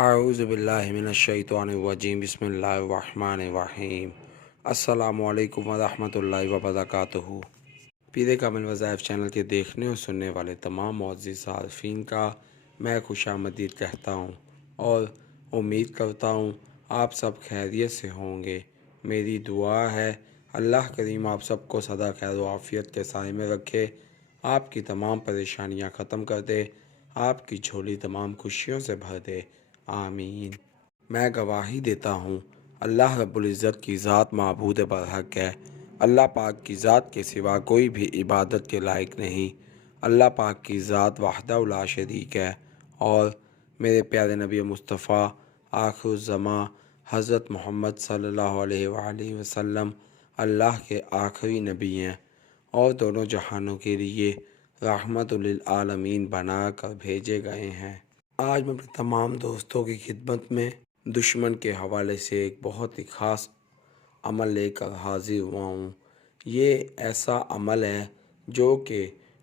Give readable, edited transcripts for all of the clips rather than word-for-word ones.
اعوذ باللہ من الشیطان الرجیم بسم اللہ الرحمن الرحیم۔ السلام علیکم ورحمۃ اللہ وبرکاتہ۔ پیر کامل وظائف چینل کے دیکھنے اور سننے والے تمام معزز صارفین کا میں خوش آمدید کہتا ہوں اور امید کرتا ہوں آپ سب خیریت سے ہوں گے۔ میری دعا ہے اللہ کریم آپ سب کو سدا خیر و عافیت کے سائے میں رکھے، آپ کی تمام پریشانیاں ختم کر دے، آپ کی جھولی تمام خوشیوں سے بھر دے، آمین۔ میں گواہی دیتا ہوں اللہ رب العزت کی ذات معبود برحق ہے، اللہ پاک کی ذات کے سوا کوئی بھی عبادت کے لائق نہیں، اللہ پاک کی ذات وحدہ لا شریک ہے، اور میرے پیارے نبی مصطفیٰ آخر الزماں حضرت محمد صلی اللہ علیہ وآلہ وسلم اللہ کے آخری نبی ہیں اور دونوں جہانوں کے لیے رحمت للعالمین بنا کر بھیجے گئے ہیں۔ آج میں اپنے تمام دوستوں کی خدمت میں دشمن کے حوالے سے ایک بہت ہی خاص عمل لے کر حاضر ہوا ہوں۔ یہ ایسا عمل ہے جو کہ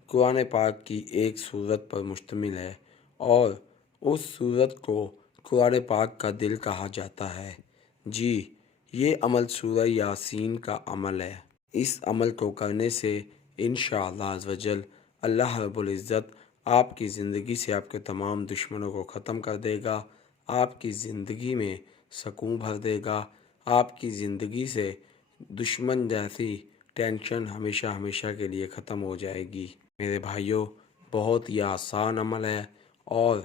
قرآن پاک کی ایک سورت پر مشتمل ہے اور اس سورت کو قرآن پاک کا دل کہا جاتا ہے۔ جی، یہ عمل سورہ یاسین کا عمل ہے۔ اس عمل کو کرنے سے انشاءاللہ عزوجل اللہ رب العزت آپ کی زندگی سے آپ کے تمام دشمنوں کو ختم کر دے گا، آپ کی زندگی میں سکون بھر دے گا، آپ کی زندگی سے دشمن جیسی ٹینشن ہمیشہ ہمیشہ کے لیے ختم ہو جائے گی۔ میرے بھائیوں، بہت ہی آسان عمل ہے اور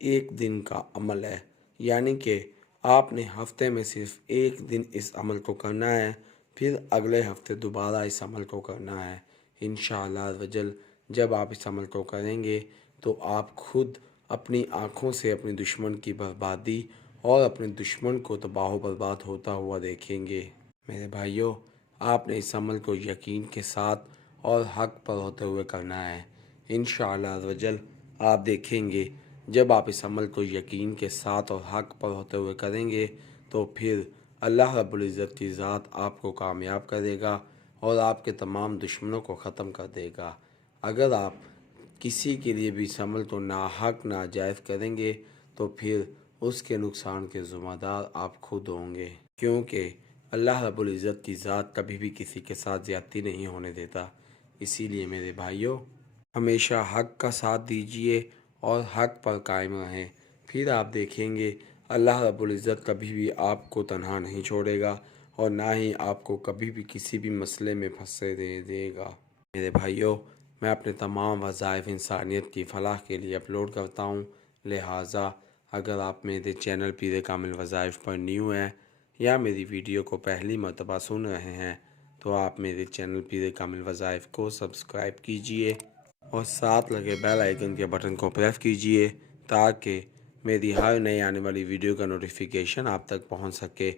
ایک دن کا عمل ہے، یعنی کہ آپ نے ہفتے میں صرف ایک دن اس عمل کو کرنا ہے، پھر اگلے ہفتے دوبارہ اس عمل کو کرنا ہے۔ انشاءاللہ عزوجل جب آپ اس عمل کو کریں گے تو آپ خود اپنی آنکھوں سے اپنے دشمن کی بربادی اور اپنے دشمن کو تباہ و برباد ہوتا ہوا دیکھیں گے۔ میرے بھائیوں، آپ نے اس عمل کو یقین کے ساتھ اور حق پر ہوتے ہوئے کرنا ہے۔ انشاءاللہ عزوجل آپ دیکھیں گے جب آپ اس عمل کو یقین کے ساتھ اور حق پر ہوتے ہوئے کریں گے تو پھر اللہ رب العزت کی ذات آپ کو کامیاب کرے گا اور آپ کے تمام دشمنوں کو ختم کر دے گا۔ اگر آپ کسی کے لیے بھی اس عمل کو ناحق ناجائز کریں گے تو پھر اس کے نقصان کے ذمہ دار آپ خود ہوں گے، کیونکہ اللہ رب العزت کی ذات کبھی بھی کسی کے ساتھ زیادتی نہیں ہونے دیتا۔ اسی لیے میرے بھائیوں، ہمیشہ حق کا ساتھ دیجیے اور حق پر قائم رہیں، پھر آپ دیکھیں گے اللہ رب العزت کبھی بھی آپ کو تنہا نہیں چھوڑے گا اور نہ ہی آپ کو کبھی بھی کسی بھی مسئلے میں پھنسے دے گا۔ میرے بھائیوں، میں اپنے تمام وظائف انسانیت کی فلاح کے لیے اپلوڈ کرتا ہوں، لہٰذا اگر آپ میرے چینل پیر کامل وظائف پر نیو ہیں یا میری ویڈیو کو پہلی مرتبہ سن رہے ہیں تو آپ میرے چینل پیر کامل وظائف کو سبسکرائب کیجئے اور ساتھ لگے بیل آئیکن کے بٹن کو پریس کیجئے تاکہ میری ہر نئی آنے والی ویڈیو کا نوٹیفیکیشن آپ تک پہنچ سکے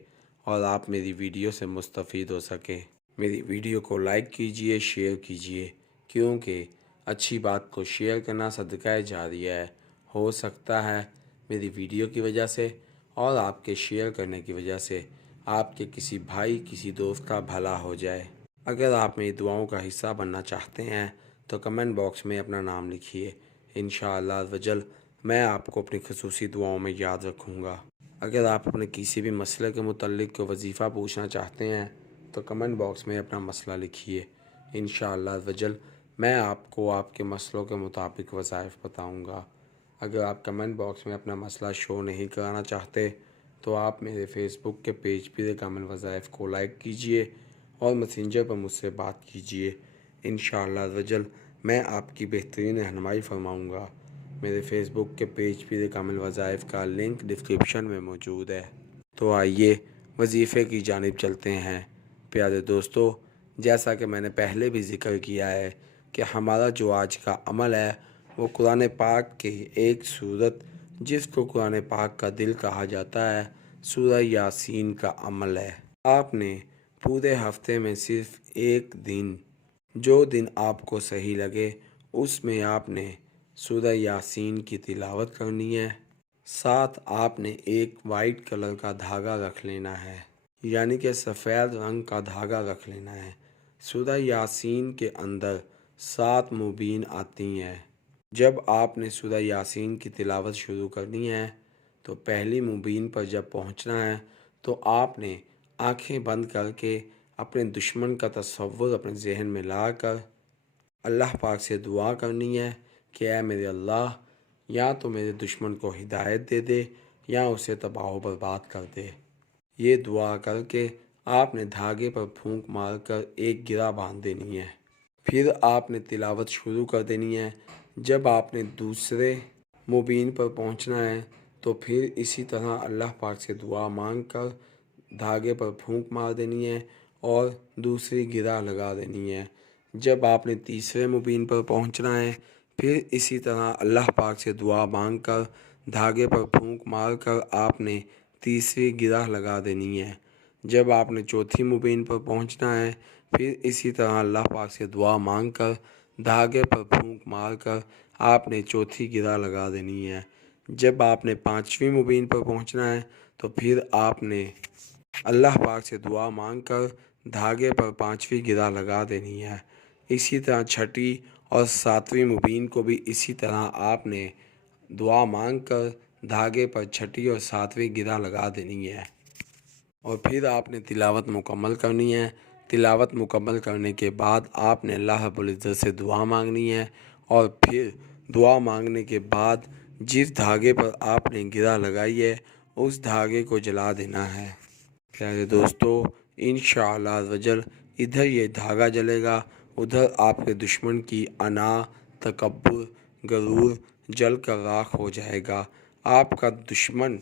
اور آپ میری ویڈیو سے مستفید ہو سکیں۔ میری ویڈیو کو لائک کیجئے، شیئر کیجئے، کیونکہ اچھی بات کو شیئر کرنا صدقہ جاریہ ہے۔ ہو سکتا ہے میری ویڈیو کی وجہ سے اور آپ کے شیئر کرنے کی وجہ سے آپ کے کسی بھائی کسی دوست کا بھلا ہو جائے۔ اگر آپ میری دعاؤں کا حصہ بننا چاہتے ہیں تو کمنٹ باکس میں اپنا نام لکھیے، انشاءاللہ عزوجل میں آپ کو اپنی خصوصی دعاؤں میں یاد رکھوں گا۔ اگر آپ اپنے کسی بھی مسئلے کے متعلق کوئی وظیفہ پوچھنا چاہتے ہیں تو کمنٹ باکس میں اپنا مسئلہ لکھیے، انشاءاللہ عزوجل میں آپ کو آپ کے مسئلوں کے مطابق وظائف بتاؤں گا۔ اگر آپ کمنٹ باکس میں اپنا مسئلہ شو نہیں کرانا چاہتے تو آپ میرے فیس بک کے پیج پیر کامل وظائف کو لائک کیجئے اور میسنجر پر مجھ سے بات کیجئے، انشاءاللہ عزوجل میں آپ کی بہترین رہنمائی فرماؤں گا۔ میرے فیس بک کے پیج پیر کامل وظائف کا لنک ڈسکرپشن میں موجود ہے۔ تو آئیے وظیفے کی جانب چلتے ہیں۔ پیارے دوستو، جیسا کہ میں نے پہلے بھی ذکر کیا ہے کہ ہمارا جو آج کا عمل ہے وہ قرآن پاک کے ایک سورت جس کو قرآن پاک کا دل کہا جاتا ہے، سورہ یاسین کا عمل ہے۔ آپ نے پورے ہفتے میں صرف ایک دن، جو دن آپ کو صحیح لگے اس میں آپ نے سورہ یاسین کی تلاوت کرنی ہے۔ ساتھ آپ نے ایک وائٹ کلر کا دھاگا رکھ لینا ہے، یعنی کہ سفید رنگ کا دھاگا رکھ لینا ہے۔ سورہ یاسین کے اندر 7 مبین آتی ہیں۔ جب آپ نے سورہ یاسین کی تلاوت شروع کرنی ہے تو پہلی مبین پر جب پہنچنا ہے تو آپ نے آنکھیں بند کر کے اپنے دشمن کا تصور اپنے ذہن میں لا کر اللہ پاک سے دعا کرنی ہے کہ اے میرے اللہ، یا تو میرے دشمن کو ہدایت دے دے یا اسے تباہ و برباد کر دے۔ یہ دعا کر کے آپ نے دھاگے پر پھونک مار کر ایک گرہ باندھ دینی ہے۔ پھر آپ نے تلاوت شروع کر دینی ہے۔ جب آپ نے دوسرے مبین پر پہنچنا ہے تو پھر اسی طرح اللہ پاک سے دعا مانگ کر دھاگے پر پھونک مار دینی ہے اور دوسری گرہ لگا دینی ہے۔ جب آپ نے تیسرے مبین پر پہنچنا ہے پھر اسی طرح اللہ پاک سے دعا مانگ کر دھاگے پر پھونک مار کر آپ نے تیسری گرہ لگا دینی ہے۔ جب آپ نے چوتھی مبین پر پہنچنا ہے پھر اسی طرح اللہ پاک سے دعا مانگ کر دھاگے پر پھونک مار کر آپ نے چوتھی گرہ لگا دینی ہے۔ جب آپ نے پانچویں مبین پر پہنچنا ہے تو پھر آپ نے اللہ پاک سے دعا مانگ کر دھاگے پر پانچویں گرہ لگا دینی ہے۔ اسی طرح چھٹی اور ساتویں مبین کو بھی اسی طرح آپ نے دعا مانگ کر دھاگے پر چھٹی اور ساتویں گرہ لگا دینی ہے، اور پھر آپ نے تلاوت مکمل کرنی ہے۔ تلاوت مکمل کرنے کے بعد آپ نے اللہ رب العزت سے دعا مانگنی ہے، اور پھر دعا مانگنے کے بعد جس دھاگے پر آپ نے گرہ لگائی ہے اس دھاگے کو جلا دینا ہے۔ پیارے دوستو، انشاءاللہ عزوجل ادھر یہ دھاگا جلے گا، ادھر آپ کے دشمن کی انا، تکبر، غرور جل کر راکھ ہو جائے گا۔ آپ کا دشمن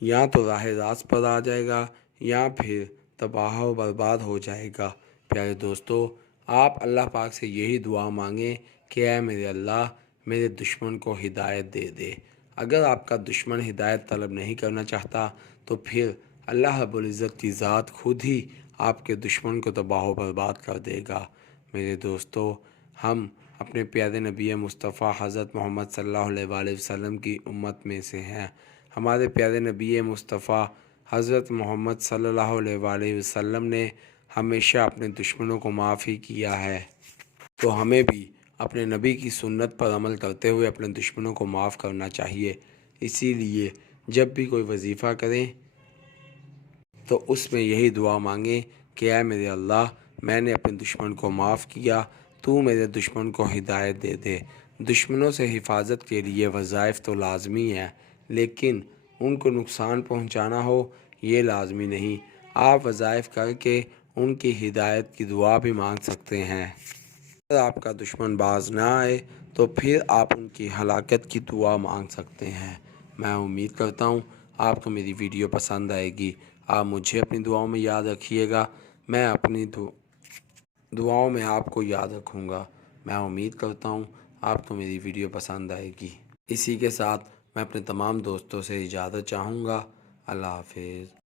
یا تو راہ راست پر آ جائے گا یا پھر تباہ و برباد ہو جائے گا۔ پیارے دوستو، آپ اللہ پاک سے یہی دعا مانگیں کہ اے میرے اللہ، میرے دشمن کو ہدایت دے دے۔ اگر آپ کا دشمن ہدایت طلب نہیں کرنا چاہتا تو پھر اللہ رب العزت کی ذات خود ہی آپ کے دشمن کو تباہ و برباد کر دے گا۔ میرے دوستو، ہم اپنے پیارے نبی مصطفیٰ حضرت محمد صلی اللہ علیہ وآلہ وسلم کی امت میں سے ہیں۔ ہمارے پیارے نبی مصطفیٰ حضرت محمد صلی اللہ علیہ وآلہ وسلم نے ہمیشہ اپنے دشمنوں کو معاف ہی کیا ہے، تو ہمیں بھی اپنے نبی کی سنت پر عمل کرتے ہوئے اپنے دشمنوں کو معاف کرنا چاہیے۔ اسی لیے جب بھی کوئی وظیفہ کریں تو اس میں یہی دعا مانگیں کہ اے میرے اللہ، میں نے اپنے دشمن کو معاف کیا، تو میرے دشمن کو ہدایت دے دے۔ دشمنوں سے حفاظت کے لیے وظائف تو لازمی ہے، لیکن ان کو نقصان پہنچانا ہو یہ لازمی نہیں۔ آپ وظائف کر کے ان کی ہدایت کی دعا بھی مانگ سکتے ہیں۔ اگر آپ کا دشمن باز نہ آئے تو پھر آپ ان کی ہلاکت کی دعا مانگ سکتے ہیں۔ میں امید کرتا ہوں آپ کو میری ویڈیو پسند آئے گی۔ آپ مجھے اپنی دعاؤں میں یاد رکھیے گا، میں اپنی دعاؤں میں آپ کو یاد رکھوں گا۔ میں امید کرتا ہوں آپ کو میری ویڈیو پسند آئے گی۔ اسی کے ساتھ میں اپنے تمام دوستوں سے اجازت چاہوں گا۔ اللہ حافظ۔